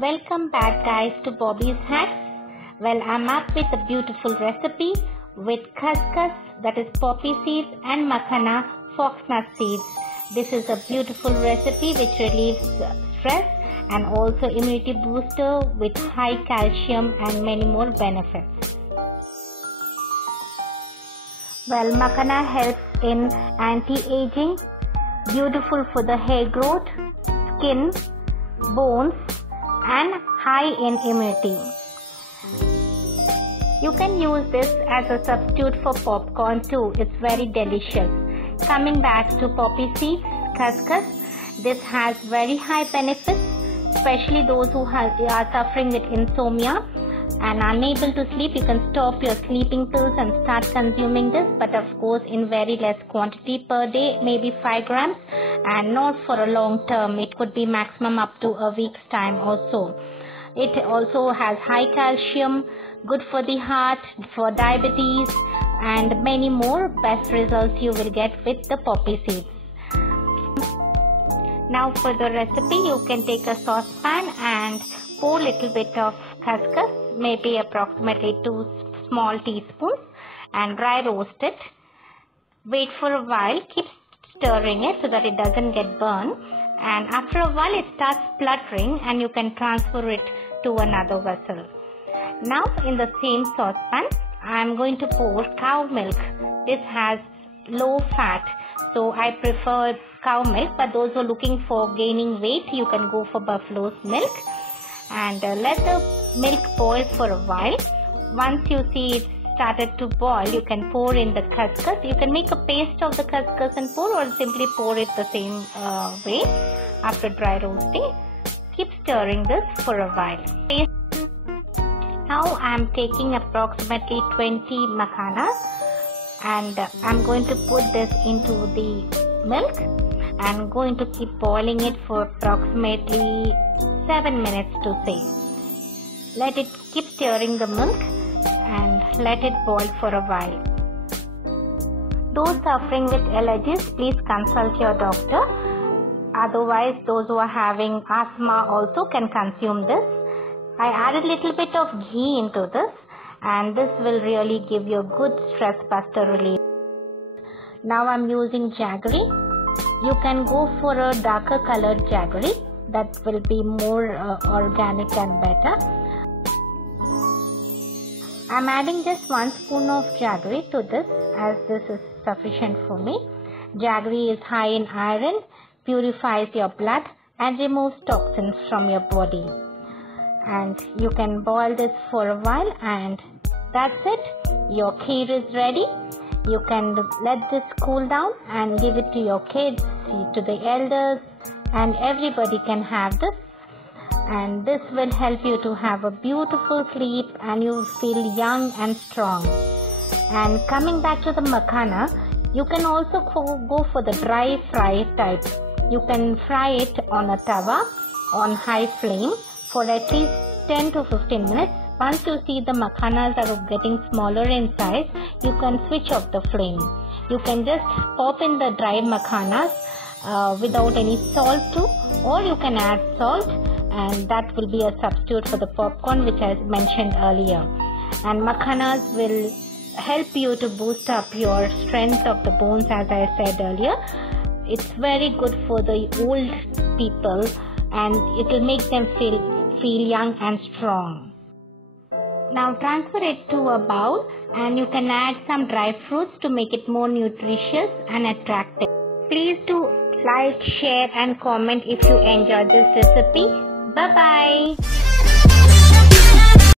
Welcome back guys to Bobby's Hacks. Well, I'm up with a beautiful recipe with khaskhas, that is poppy seeds, and makhana, foxnut seeds. This is a beautiful recipe which relieves stress and also immunity booster with high calcium and many more benefits. Well, makhana helps in anti-aging, beautiful for the hair growth, skin, bones, and high in immunity. You can use this as a substitute for popcorn too. It's very delicious. Coming back to poppy seeds, khaskhas, this has very high benefits, especially those who are suffering with insomnia and unable to sleep. You can stop your sleeping pills and start consuming this, but of course in very less quantity per day, maybe 5 grams, and not for a long term. It could be maximum up to a week's time or so. It also has high calcium, good for the heart, for diabetes, and many more best results you will get with the poppy seeds. Now for the recipe, you can take a saucepan and pour a little bit of khaskhas, maybe approximately 2 small teaspoons, and dry roast it. Wait for a while, keep stirring it so that it doesn't get burned, and after a while it starts spluttering and you can transfer it to another vessel. Now in the same saucepan, I am going to pour cow milk. This has low fat, so I prefer cow milk, but those who are looking for gaining weight, you can go for buffalo's milk. And let the milk boil for a while. Once you see it started to boil, you can pour in the khaskhas. You can make a paste of the khaskhas and pour, or simply pour it the same way after dry roasting. Keep stirring this for a while. Now I am taking approximately 20 makhanas and I'm going to put this into the milk. I'm going to keep boiling it for approximately 7 minutes to say. Let it keep stirring the milk and let it boil for a while. Those suffering with allergies, please consult your doctor. Otherwise, those who are having asthma also can consume this. I added a little bit of ghee into this, and this will really give you a good stress buster relief. Now I'm using jaggery. You can go for a darker colored jaggery. That will be more organic and better. I'm adding just 1 spoon of jaggery to this, as this is sufficient for me. Jaggery is high in iron, purifies your blood and removes toxins from your body. And you can boil this for a while, and that's it. Your kheer is ready. You can let this cool down and give it to your kids, to the elders, and everybody can have this. And this will help you to have a beautiful sleep and you feel young and strong. And coming back to the makhana, you can also go for the dry fry type. You can fry it on a tawa on high flame for at least 10 to 15 minutes. Once you see the makhanas are getting smaller in size, you can switch off the flame. You can just pop in the dry makhanas without any salt too, or you can add salt, and that will be a substitute for the popcorn which I mentioned earlier. And makhanas will help you to boost up your strength of the bones, as I said earlier. It's very good for the old people and it will make them feel young and strong. Now transfer it to a bowl and you can add some dry fruits to make it more nutritious and attractive. Please do like, share and comment if you enjoyed this recipe. Bye bye.